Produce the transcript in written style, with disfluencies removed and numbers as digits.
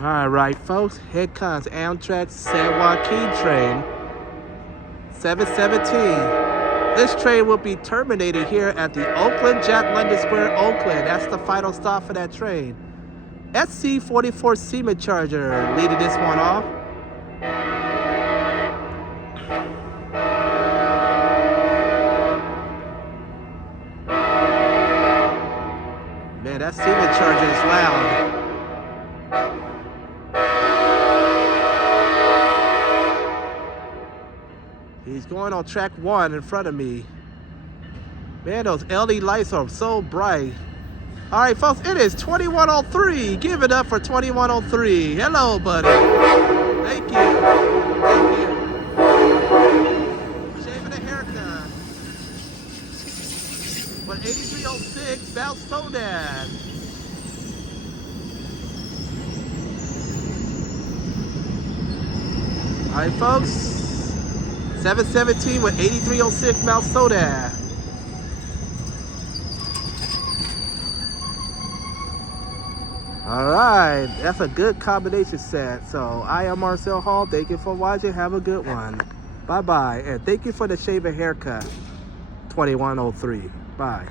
All right, folks, here comes Amtrak San Joaquin train 717. This train will be terminated here at the Oakland Jack London Square, Oakland. That's the final stop for that train. SC44 Siemens Charger leading this one off. Man, that Siemens Charger is loud. He's going on track 1 in front of me. Man, those LED lights are so bright. All right, folks, it is 2103. Give it up for 2103. Hello, buddy. Thank you. Thank you. Shaving a haircut. But 8306, Val Sodan. All right, folks. 717 with 8306 Mount Soda. All right, that's a good combination set. So I am Marcel Hall. Thank you for watching. Have a good one. Bye-bye. And thank you for the shaven haircut. 2103. Bye.